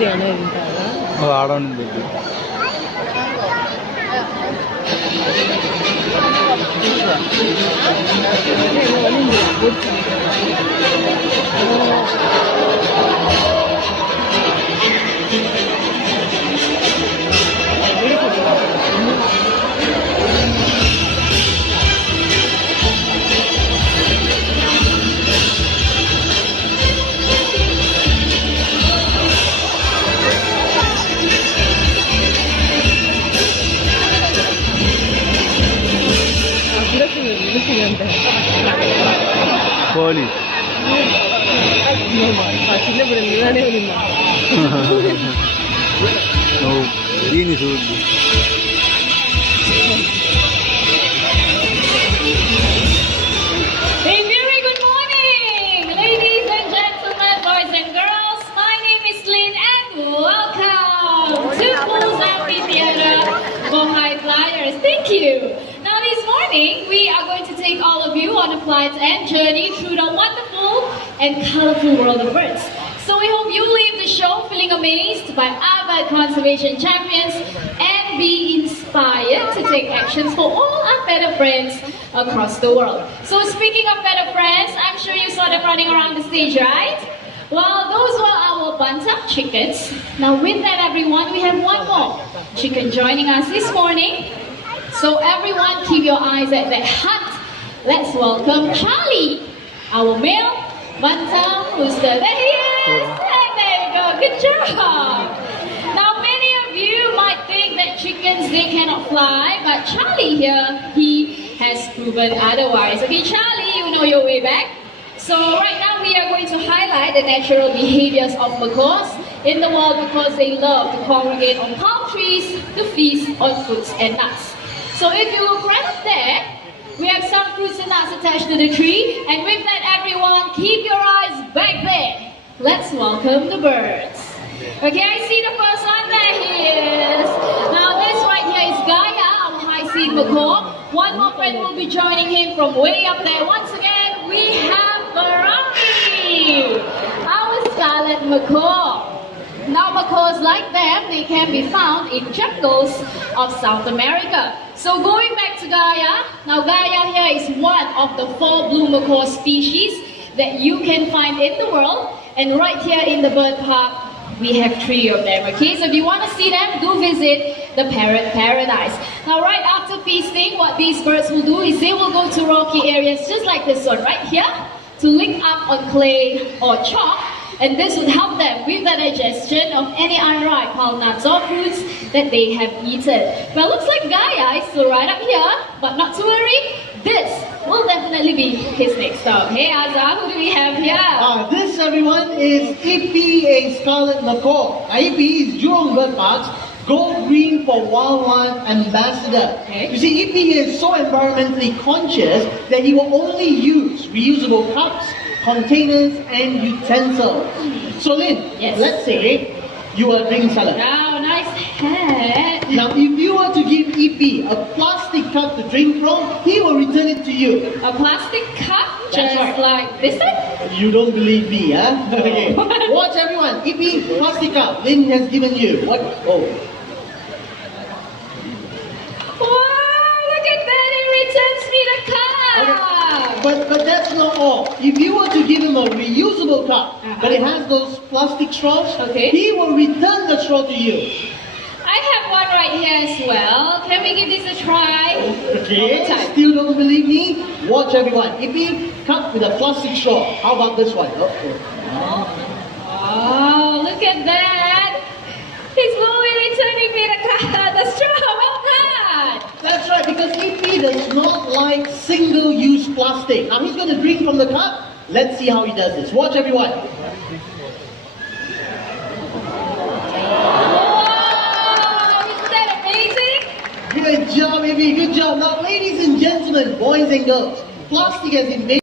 చిన్నది తింటారా ఆడండి కోహ్లీ చిన్నప్పుడు నిన్ననే ఉన్నా దీన్ని చూడు Thank you. Now this morning we are going to take all of you on a flight and journey through the wonderful and colorful world of birds. So we hope you leave the show feeling amazed by our bird conservation champions and be inspired to take actions for all our feather friends across the world. So speaking of feather friends, I'm sure you saw them running around the stage, right? Well, those were our bantam chickens. Now with that everyone, we have one more chicken joining us this morning. So everyone keep your eyes at that hut. Let's welcome Charlie, our male bantam rooster. There he is! And there you go, good job! Now many of you might think that chickens, they cannot fly, but Charlie here, he has proven otherwise. Okay, Charlie, you know your way back. So right now we are going to highlight the natural behaviors of macaws in the world because they love to congregate on palm trees to feast on fruits and nuts. So if you look right up there, we have some fruits and nuts attached to the tree. And with that everyone, keep your eyes back there. Let's welcome the birds. Okay, I see the first one, there he is. Now this right here is Gaia, our high-seed macaw. One more friend will be joining him from way up there. Once again, we have Parrot, our scarlet macaw. Now macaws like them, they can be found in jungles of South America. So going back to Gaia, now Gaia here is one of the 4 blue macaw species that you can find in the world. And right here in the bird park, we have 3 of them, okay? So if you want to see them, do visit the Parrot Paradise. Now right after feasting, what these birds will do is they will go to rocky areas just like this one right here to lick up on clay or chalk. And this would help them with the digestion of any unripe nuts or fruits that they have eaten. Well, looks like Gaia is still right up here, but not to worry, this will definitely be his next stop. Hey Azza, who do we have here? This everyone is EP, a scarlet macaw. EP is Jurong Bird Park's Gold Green for Wildlife Ambassador. Okay. You see, EP is so environmentally conscious that he will only use reusable cups, containers and utensils. So Lynn, Yes. let's say you are a drink seller. Wow, nice hat. Now if you were to give EP a plastic cup to drink from, he will return it to you. A plastic cup, That's just right. like this one? You don't believe me, huh? Okay. Watch everyone. EP, plastic cup. Lynn has given you. What? Oh. Wow, look at that, it returns me the cup. But that's not all. If you were to give him a reusable cup, but it has those plastic straws, Okay. he will return the straw to you. I have one right here as well. Can we give this a try? Okay. One time. Still don't believe me? Watch everyone. EP, cup with a plastic straw. How about this one? Oh, look at that. He's slowly returning me the straw. Well done. That's right, because EP does not like single-use plastic. Now he's going to drink from the cup. Let's see how he does this. Watch everyone. Wow, isn't that amazing? Good job, EP. Good job. Now, ladies and gentlemen, boys and girls, plastic has been made